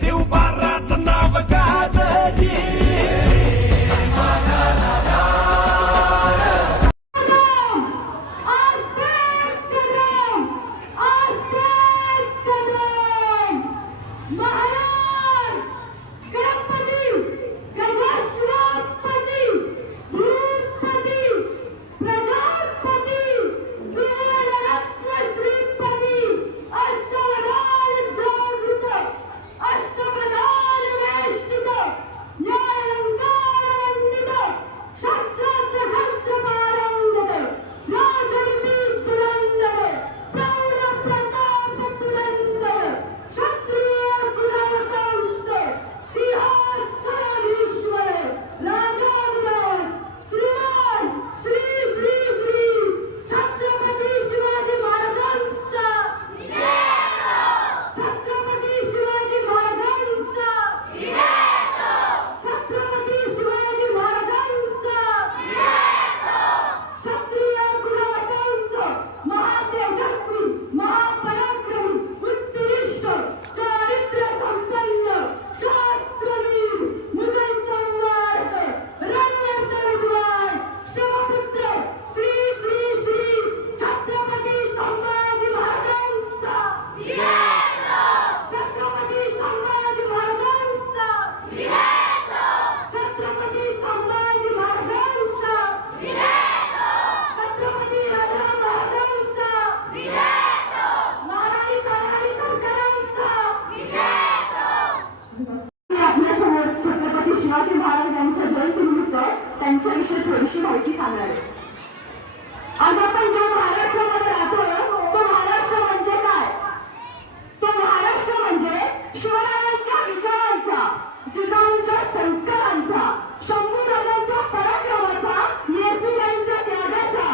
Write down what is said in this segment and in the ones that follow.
शिवबाराचं नाव गाजली त्यांच्याविषयी थोडीशी माहिती सांगणार आहे. आज आपण ज्या महाराष्ट्रामध्ये राहतो तो महाराष्ट्र म्हणजे काय? तो महाराष्ट्र म्हणजे शिवरायांच्या विचारांचा, जिजाऊंच्या संस्कारांचा, शंभूराजांच्या पराक्रमाचा, येशूरायांच्या त्यागाचा,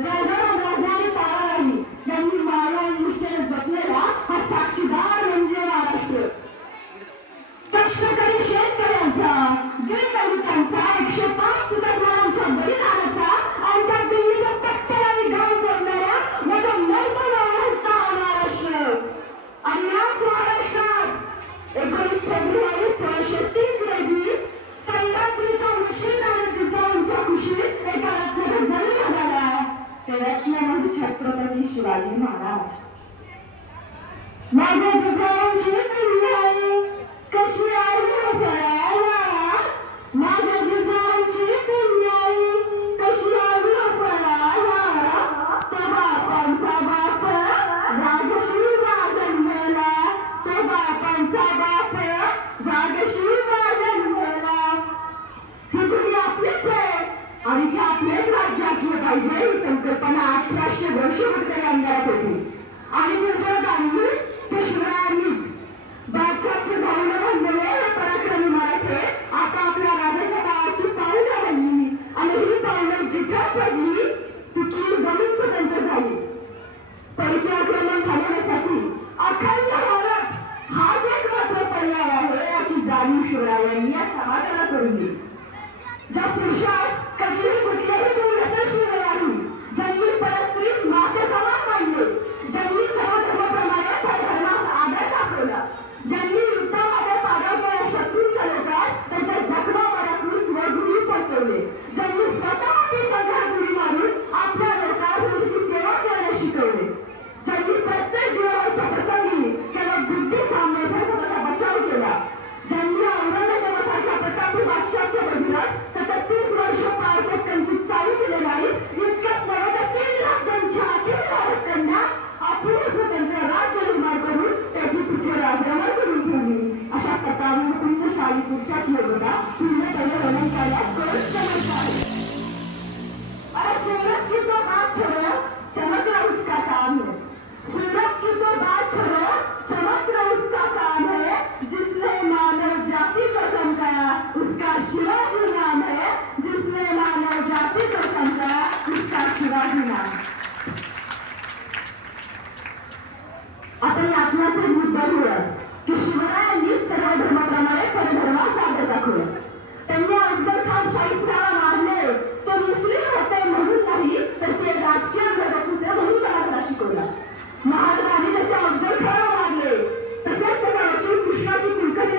राजाराम राजे आणि ताराराणी यांनी माया निष्ठेने जपलेला हा साक्षीदार म्हणजे महाराष्ट्र. कष्टकरी शेतकऱ्यांचा, दीनदलितांचा, 105 सुधारणांच्या बलिदानाचा आणि त्या दिल्लीच्या पट्ट्याला गाव जोडणाऱ्या माझ्या मर्दमानांचा हा महाराष्ट्र. आणि याच महाराष्ट्रात 19 फेब्रुवारी 1630 रोजी सह्याद्रीच्या मुर्शिदाबाद जिजाऊंच्या कुशीत एका रत्नाचा जन्म झाला. ते रत्न म्हणजे छत्रपती शिवाजी महाराज. माझ्या जिजाऊंची कन्या कशी आली फळाला, माझ्या जिजाऊंची कन्या कशी आली फळाला. तो बापांचा बाप रागशिवा जन्मला, तो बापांचा बाप रागशिवा जन्मला. ही दुनिया आपलीच आहे आणि ती आपल्याच राज्य असलं पाहिजे ही संकल्पना 1800 वर्षापूर्वी अंगात होती. आणि गुजरात आणली ते शिवरायांनीच. बादशाहची भावना बनलेले हे पराक्रमी मराठे आता आपल्या राजाच्या काळाची पावलं बनली आणि ही पावलं जिथं पडली तिथली जमीन स्वतंत्र झाली. परकीय आक्रमण थांबवण्यासाठी अखंड भारत हाच एक मात्र पर्याय आहे याची जाणीव शिवरायांनी या समाजाला करून दिली. ज्या पुरुषास कधीही कुठल्याही दूरदर्शनी नाही, ज्यांनी परस्त्री मातेचा मानले, ज्यांनी सर्वधर्माप्रमाणे त्या धर्मास आदर दाखवला, ज्यांनी युद्धामध्ये पाडावलेल्या शत्रूंच्या लोकात त्यांच्या जखमावर स्वगुरू पटवले, ज्यांनी स्वतःची संघात उडी मारून आपल्या लोकांस नुसती सेवा करणे शिकवले, ज्यांनी प्रत्येक जीवनाच्या प्रसंगी केवळ बुद्धी सामर्थ्याचा बचाव केला, ज्यांनी औरंगजेबासारख्या प्रतापी बादशाहाच्या बदल्यात 37 वर्ष पाळत त्यांची चालू केली नाही, इतकंच नव्हे तर 3 लाख त्यांच्या अखिल भारत कन्या आपले स्वतंत्र राज्य निर्माण करून त्याची पृथ्वी राजधानी करून ठेवली. अशा प्रकारे पुण्यशाली पुरुषाची योग्यता पूर्णपणे वर्णन करण्यास करूच समर्थ आहे. और सूरज की तो बात छोड़ो, चमक रहा उसका काम है. सूरज की तो बात छोड़ो, चमक रहा उसका काम है. जिसने मानव जाति को चमकाया उसका शिवाजी नाम है. जिसने मानव जाति को चमकाया उसका शिवाजी नाम. आपण यातलाच मुद्दा घेऊया की शिवरायांनी सर्व धर्माप्रमाणे परधर्मास आदर दाखवला. त्यांनी अफजल खान शाहिस्तेला मारले. तो मुस्लिम होते म्हणून नाही तर ते राजकीय जगत होते म्हणून त्याला शिकवला. महात्माने जसे अफजल खान मारले तसेच त्याला वकील कृष्णाची कुलकर्णी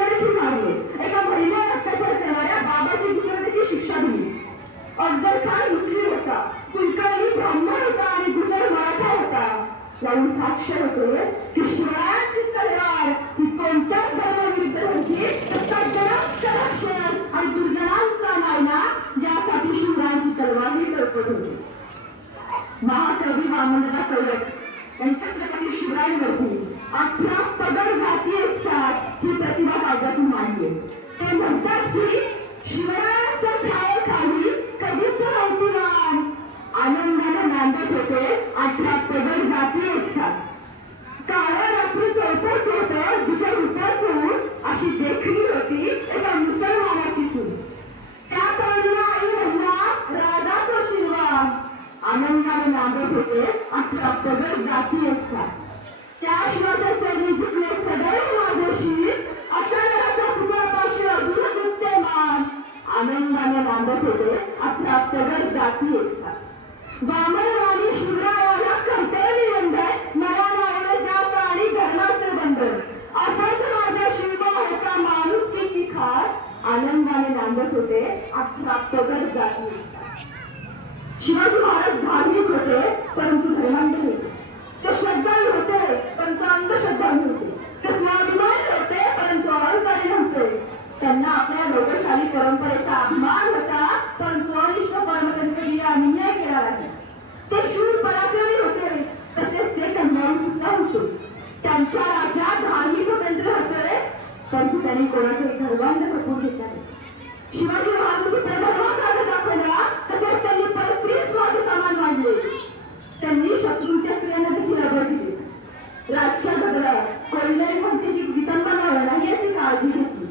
साक्ष होते की शिवरायांची तलवार ही कोणत्याच धर्माविरुद्ध होती तर सज्जनांचं रक्षण आणि दुर्जनांचा मायना यासाठी शिवरायांची तलवार ही लढत होती. महाकवी वामनदादा कवडक यांच्या छत्रपती शिवरायांवरती 18 पगड जाती असतात ही प्रतिभा कागदातून मांडली. ते म्हणतात की शिवरायांच्या छायेखाली कधीच नव्हती रान, आनंदाने नांदत होते 18 पगड जाती असतात. काळ्या रात्री चौपट होतं जिच्या रूपातून अशी देखणी होती एका मुसलमानाची सून. त्या तरुणीला आई म्हणला राजा तो शिरवा. आनंदाने नांदत होते 18 पगड जाती असतात. त्याशिवाय त्या चरणी झुकले सदैव माझ्याशी अशा घराच्या पुतळ्यापाशी अजूनच विद्यमान. आनंदाने नांदत होते 18 पगड जाती असतात. वामनवाणी शिवरायाला कर्तव्य बंधन मला लावलं त्या प्राणी धर्माचे बंधन. असाच माझा शिवबा होता माणुसकीची खाट. आनंदाने नांदत होते 18 पगड जाती असतात. शिवाजी महाराज धार्मिक होते परंतु धर्मांध होते. ते श्रद्धाळू होते परंतु अंधश्रद्धाळू होते. ते स्वाभिमानी होते परंतु अहंकारी नव्हते. त्यांना आपल्या लोकशाही परंपरेचा अभिमान होता परंतु अनिष्ट परंपरेने अन्याय केला नाही. ते शूर पराक्रमी होते तसेच ते संभाळू सुद्धा होते. त्यांच्या राज्यात धार्मिक स्वातंत्र्य होते परंतु त्यांनी कोणाचे घरबांध खपवून घेतला नाही. शिवाजी महाराजांनी प्रधर्माचा दाखवला तसेच त्यांनी परस्त्री स्वादी सामान मांडले. त्यांनी शत्रूंच्या स्त्रियांना देखील अभय दिले. राजकीय बदलात कोणत्याही म्हणतेची विटंबना होणार नाही याची काळजी घेतली.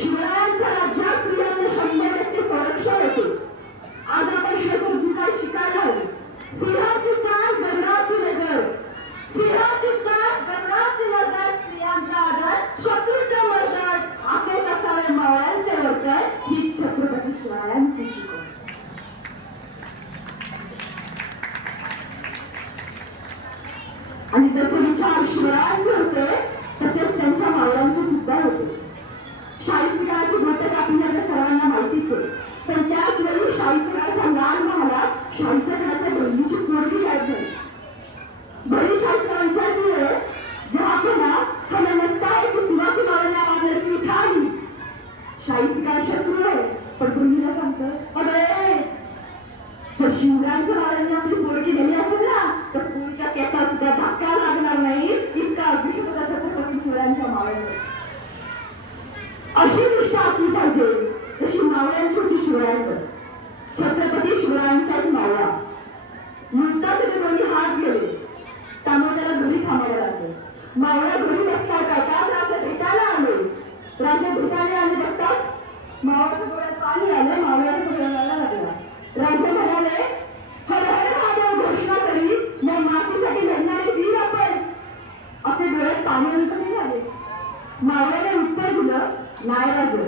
शिवरायांच्या राज्यात स्त्रियांना 100% संरक्षण होते. आज आपण शिवसंस्कृती शिकायला हवी. सिंहाची ताक गरुडाची नजर, सिंहाची ताक गरुडाची नजर, स्त्रियांचा आदर शत्रूचं मजर, असेच असावे मावळ्यांचे वर्तन ही छत्रपती शिवरायांची शिकवण. आणि जसे विचार शिवरायांचे होते तसेच त्यांच्या मावळ्यांचे सुद्धा होते. शाहीसराची घटक आपल्याला सर्वांना माहितीच आहे. पण त्याच वेळी शाहीसराच्या लाल महालात शाहीसराच्या बहिणीची पोरगी गायब झाली. बहीण शाहीसरांच्या दिए जहाँ पना हमें लगता है कि सिवा की मारने वाली लड़की उठा ली. शाहीसरा शत्रू आहे पण बहिणीला सांगतं अरे जर शिवरायांच्या मारांनी आपली पोरगी नेली असेल ना तर पुढच्या केसात सुद्धा धक्का लागणार नाही इतका अभिष होता छत्रपती शिवरायांच्या मावळ्यावर. अशी निष्ठा असली पाहिजे तशी मावळ्यांची होती शिवरायांवर. छत्रपती शिवरायांचा एक मावळा नुसता तिथे दोन्ही हात गेले त्यामुळे त्याला घरी थांबावं लागलं. मावळ्या घरी बसला करतात राजा भेटायला आले. राजा भेटायला आले बघताच मावळ्याच्या डोळ्यात पाणी आलं. मावळ्याला सगळ्याला लागला. राजा म्हणाले हर हर महादेव घोषणा करी या मातीसाठी लढणारे वीर आपण. असे डोळ्यात पाणी कसे झाले. मावळ्याने उत्तर दिलं नाही राजा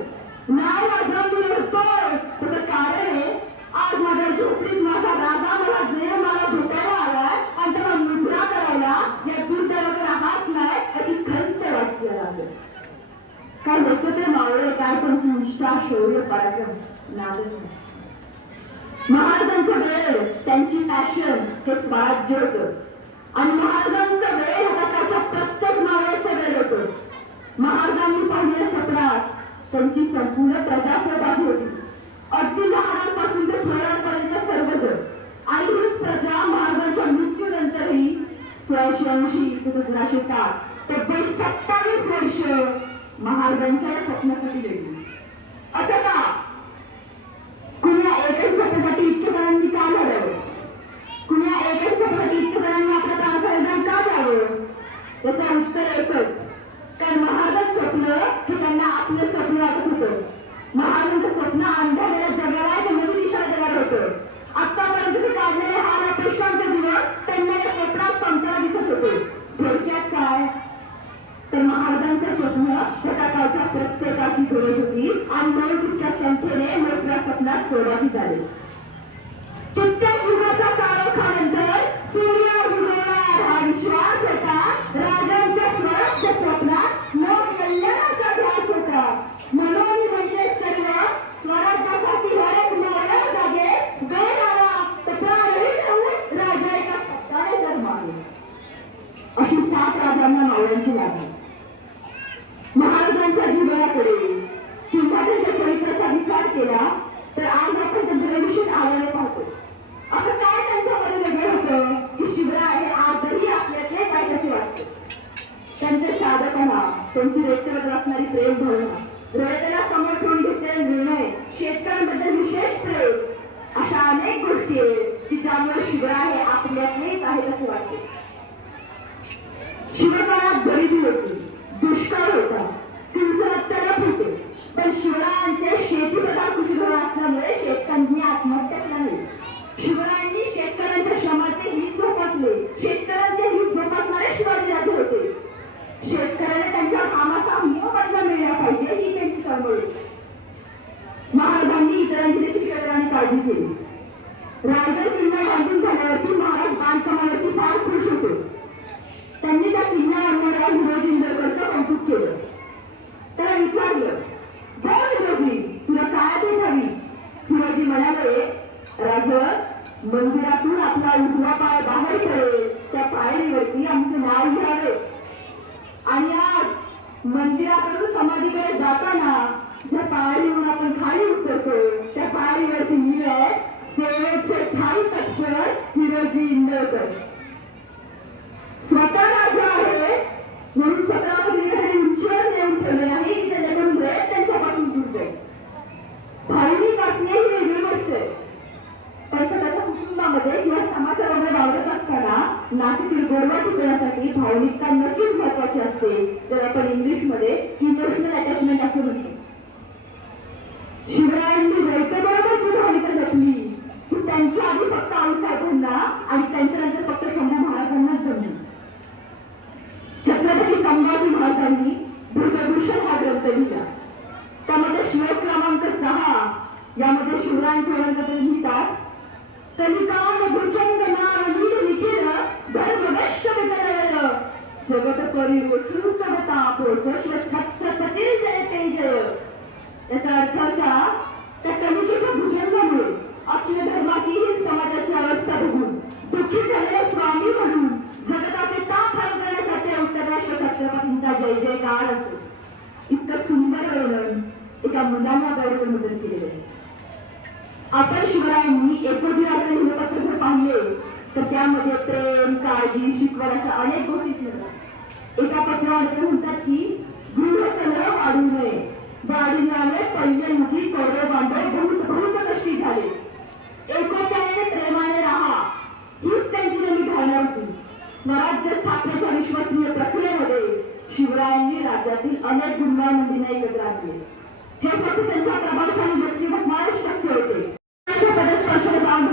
नाही राजा मी लढतोय. त्याचं कारण आहे आज माझ्या झोपडीत माझा राजा मला देव मला भेटायला आलाय आणि त्याला मुजरा करायला या दुर्दैवाकडे हात नाही अशी खंत वाटते राजा. काय होतं ते मावळे काय त्यांची निष्ठा शौर्य पराक्रम नादच नाही. महाराजांचं वेळ त्यांची पॅशन हे स्वराज्य होतं आणि महाराजांचं वेळ होता त्याच्या प्रत्येक मावळ्याचं वेळ होतं. महाराजांनी पाहिलेल्या सत्रात त्यांची संपूर्ण प्रजा सहभागी होती. अगदी लहानांपासून ते थोरांपर्यंत सर्वजण. आणि हीच प्रजा महाराजांच्या मृत्यूनंतरही 1680 1707 तब्बल 27 वर्ष महाराजांच्या स्वप्नासाठी लढली. असं का कुण्या एकच स्वप्नासाठी इतके जणांनी का लढावं. कुण्या एकच स्वप्नासाठी इतके जणांनी आपल्या प्राणाचं बलिदान का द्यावं. त्याचं उत्तर एकच कारण महाराजांचं स्वप्न हे त्यांना आपलं स्वप्न वाटत होतं. महाराजांचं स्वप्न अंधाऱ्या जगाला ते नवी दिशा देणार होतं. आतापर्यंत काढलेले हार अपेक्षांचे दिवस त्यांना या स्वप्नात संपताना दिसत होते. थोडक्यात काय तर महाराजांचं स्वप्न घटकाच्या प्रत्येकाची गरज होती आणि म्हणून तितक्या संख्येने लोक या स्वप्नात सहभागी झाले. कित्येक युगाच्या काळोखानंतर सूर्य उगवणार हा विश्वास होता. राजांच्या स्वराज्य स्वप्नात लोक कल्याणाचा ध्यास होता. म्हणून म्हणजे सर्व स्वराज्यासाठी हरेक मावळ्या जागे वेळ आला तर प्राणही देऊन राजा एका शब्दाने जन्माले. अशी 7 राजांना मावळ्यांची लागली. महाराजांच्या जीवनाकडे किंवा त्यांच्या चरित्राचा विचार केला तर आज आपण त्यांच्या विषयी आव्हाने पाहतो. असं काय त्यांच्यामध्ये वेगळं होतं की शिवराय हे आजही आपल्यातले काय कसे वाटते. त्यांचे साधपणा, त्यांची रयतेबद्दल असणारी प्रेम भावना, रयतेला समोर ठेवून घेतलेले निर्णय, शेतकऱ्यांबद्दल विशेष प्रेम, अशा अनेक गोष्टी आहेत की ज्यामुळे शिवराय हे आपल्यातलेच आहेत असे वाटते. शिवकाळात गरिबी होती, दुष्काळ होता, सिंचनात तडफ होते, पण शिवरायांचे शेतीप्रधान कृषीधोरण असल्यामुळे शेतकऱ्यांनी आत्महत्या केल्या नाही. शिवरायांनी शेतकऱ्यांच्या श्रमाचे हित जोपासले, शेतकऱ्यांचे हित जोपासणारे शिवाजीराजे होते. शेतकऱ्याने त्यांच्या कामाचा मोबदला मिळाला पाहिजे ही त्यांची चळवळ होती. महाराजांनी इतरांची देखील कदराने काळजी केली. रायगड किल्ला बांधून झाल्यावरती महाराज बांधकामावरती फार खुश होते. त्यांनी त्या किल्ल्यावर हिरोजी इंदरकरचं कौतुक केलं. त्याला विचारलं, बोल हिरोजी, तुला काय आठवण हवी? हिरोजी म्हणाले, राज, मंदिरातून आपला उजवा पाय बाहेर पडेल त्या पायरीवरती आमचं नाव घ्यावे आणि आज मंदिराकडून समाधीकडे जाताना ज्या पायरीवरून आपण खाली उतरतो त्या पायरीवरती लिहिलंय, सेवेचे ठाई तत्पर हिरोजी इंदरकर. स्वतः राजा आहे म्हणून स्वतः उंचीवर नेऊन ठेवले नाही की जेणेकरून रयत त्यांच्यापासून दूर जाईल. भावनिक असणे ही वेगळी गोष्ट आहे. पण स्वतःच्या कुटुंबामध्ये किंवा समाजामध्ये वावरत असताना नात्यातील गोडवा टिकवण्यासाठी भावनिकता नक्कीच महत्वाची असते, ज्याला आपण इंग्लिशमध्ये इमोशनल अटॅचमेंट असं म्हणतो. शिवरायांनी रयतेबरोबर जी भावनिका जपली ती त्यांच्या आधी फक्त आऊसाहेबांना आणि त्यांच्यानंतर फक्त शंभू महाराजांनाच जमली. छत्रपती संभाजी महाराजांनी भुजभूषण हा ग्रंथ लिहिला. त्यामध्ये श्लोक क्रमांक 6 यामध्ये शिवरायांचे वर्णन लिहितात, कलिकाल भुजंग नारळी लिखिल धर्मवेश विकरल जगत करी वश्रुत ताप सश्व छत्रपती जय ते जय. याचा अर्थ असा, त्या कलिकेच्या भुजंगामुळे अखिल धर्माची ही समाजाची अवस्था बघून दुःखी झालेले स्वामी म्हणून जगताचे ताप हरण करण्यासाठी अवतरल्या छत्रपतींचा जय जयकार असो. इतकं सुंदर वर्णन एका मुलांना गैरवर्णन केलेलं आहे. आपण शिवरायांनी एकोजी राजा हिरोपत्र जर पाहिले तर त्यामध्ये प्रेम, काळजी, शिकवण अशा अनेक गोष्टी मिळतात. एका पत्रामध्ये म्हणतात की गृह कलह वाढू नये, वाढीनाने पहिले मुखी कौरव बांधव बहुत बहुत कष्टी झाले, एकोप्याने प्रेमाने राहा हीच त्यांची नेहमी भावना होती. स्वराज्य स्थापनेच्या विश्वसनीय प्रक्रियेमध्ये शिवरायांनी राज्यातील अनेक गुणवान मुलींना एकत्र आणले. हे फक्त त्यांच्या प्रभावशाली व्यक्तिमत्वानेच शक्य होते.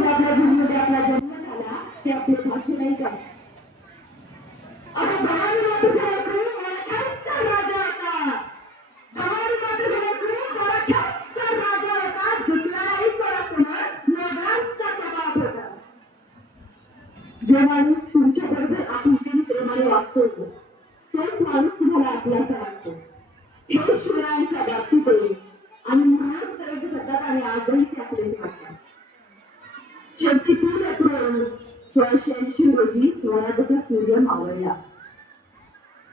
आपल्या भूमीमध्ये आपला जन्म झाला हे आपले भाग्य नाही का? जे माणूस तुमच्या बरोबर आपुलकीने प्रेमाने वागतो तोच माणूस तुम्हाला आपलासा वाटतो. हे शिवरायांच्या बाबतीत आहे आणि म्हणूनच करायचे करतात आणि आजही ते आपलेच वाटतात. 34 एप्रिल 1680 रोजी स्वराज्याचा सूर्य मावळला.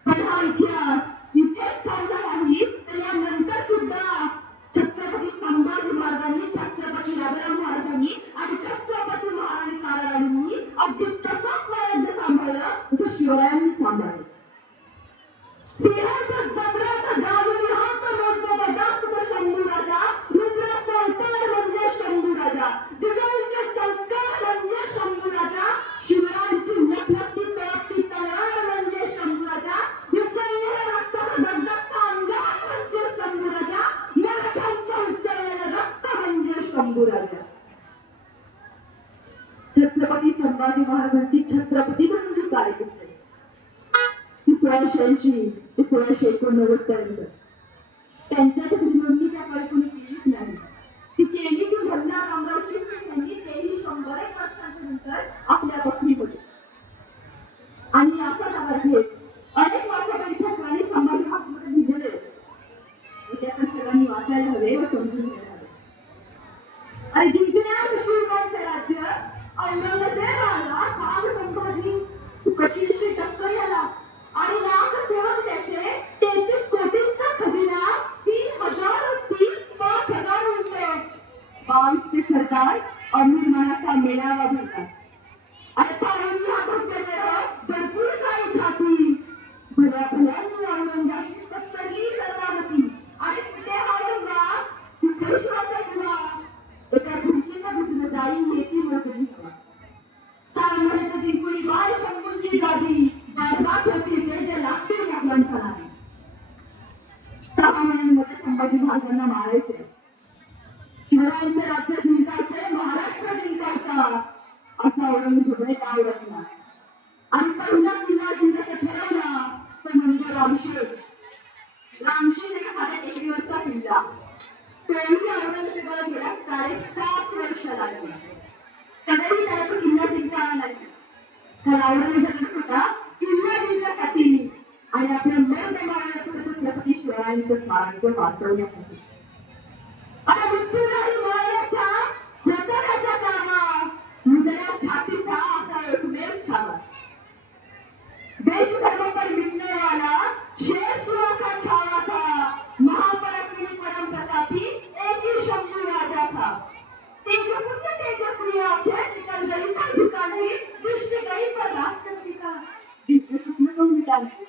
पण हा इतिहास इथेच थांबला नाही, तर यानंतर सुद्धा छत्रपती संभाजी महाराजांनी, छत्रपती राजाराम महाराजांनी आणि छत्रपती महाराणी ताराराणींनी अगदी तसंच स्वराज्य सांभाळलं जसं शिवरायांनी सांभाळलं. सिंहाचा जबराचा गाजून हात मोजतो बदाम शंभू राजा, रुद्राचा अवतार म्हणजे शंभू राजा, जिजाऊंचे संस्कार म्हणजे शंभू राजा, शिवरायांची लखलखती तळपती तलवार म्हणजे शंभू राजा, विषयलेल्या रक्ताचा दगदगता अंगार म्हणजे शंभू राजा, मराठ्यांचं उसळलेलं रक्त म्हणजे शंभू राजा. छत्रपती संभाजी महाराजांची छत्रपती म्हणून जी कार्यकर्ते 1680 ते 1689 पर्यंत त्यांच्या नोंदणी त्या काळी कोणी केलीच नाही. ती केली की भल्ला रामराव चिमणे यांनी तेही 100 वर्षांच्या नंतर आपल्या पत्नीमध्ये. आणि असा दावा अनेक वाचक इतिहासकारांनी संभाजी महाराजांमध्ये लिहिलेले ते आपण सगळ्यांनी वाचायला हवे व समजून घ्यायला हवे. आणि जिंकण्यास शिवरायांचे राज्य औरंगजेब आला, सांग संभाजी तू कशी अशी टक्कर याला शिवरायांचं स्वराज्य वाचवण्यासाठी. आणि मृत्यू झाली मायाचा जगण्याचा कामा मुजऱ्या छातीचा असा एकमेव छावा. देश धर्म पर मिटने वाला शेर शिवा का छावा था. महापराक्रमी परम प्रतापी एक ही शंभू राजा था. तेजपुत्र तेजस्वी आंखें निकल गई पर झुका नहीं. दृष्टि गई पर राष्ट्र टिका. दिव्य स्वप्न को मिटा नहीं.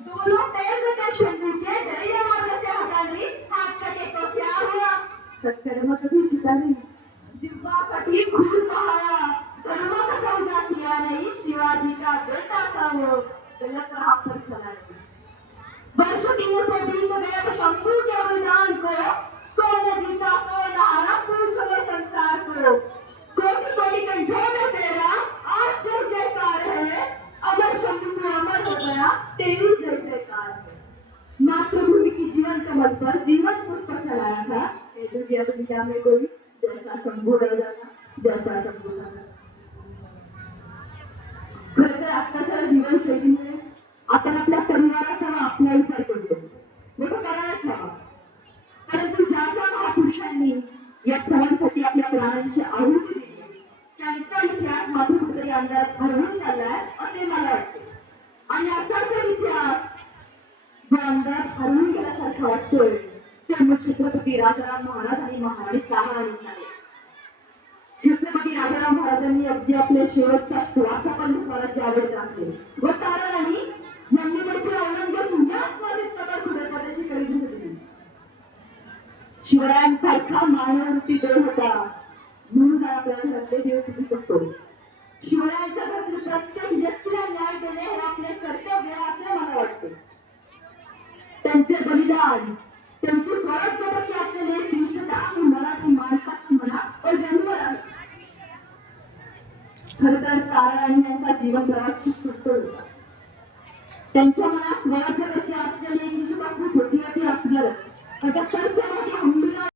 दोनों पैर में शंभू के दरिया मार्ग से हटा नहीं. हाथ कटे तो क्या हुआ. सत्कर्म कभी झुका नहीं. जिब्बा कटी खून बहाया. कर्म का सौदा किया नहीं. शिवाजी का बेटा था वो. गलत राह पर चला नहीं. वर्ष 320 गए तो शंभू के बलिदान को कौन जीता कौन हारा पूछ लो संसार को. कोटि कोटि कंठों में तेरा आज जय जयकार है. अमर शंभू तो अमर हो गया तेरी जय जयकार है. मातृभूमि की जीवन कमल पर जीवन पुष्प चढ़ाया था. दुनिया दुनिया में कोई जैसा शंभू राजा था जैसा शंभू राजा. खरं तर आत्ताच्या जीवनशैलीमुळे आपण आपल्या परिवाराचा व आपला विचार करतो. बरोबर करायलाच हवा. परंतु ज्या ज्या महापुरुषांनी या सर्वांसाठी आपल्या प्राणांची आहुती दिली त्यांचा इतिहास मात्र कुठेतरी अंधारात हरवून चाललाय असे मला वाटते. आणि असाच इतिहास जो अंधारात हरवून गेल्यासारखा वाटतोय ते मग छत्रपती राजाराम महाराज आणि महाराणी ताराराणी झाले. छत्रपती राजाराम महाराजांनी अगदी आपल्या शेवटच्या श्वासापर्यंत स्वराज्यावर राखले व ताराराणी यांनी देखील औरंगजेबाची या स्वाधीन प्रकार हृदयपदाची करी दिली. शिवरायांसारखा मानववृत्ती देव होता म्हणून आपल्या घरातले देव किती शकतो. शिवरायांच्या घरातील प्रत्येक व्यक्तीला न्याय देणे हे आपले कर्तव्य असे मला वाटते. त्यांचे बलिदान त्यांची स्वराज्याप्रती असलेले तीर्थता ही मराठी माणसाची मनात अजन्म आहे. खरं तर ताराराणी यांचा जीवन प्रवास खूप सुखकर होता. त्यांच्या मनात स्वराज्याप्रती असलेली एक खूप होती असलं आता सरसेवकी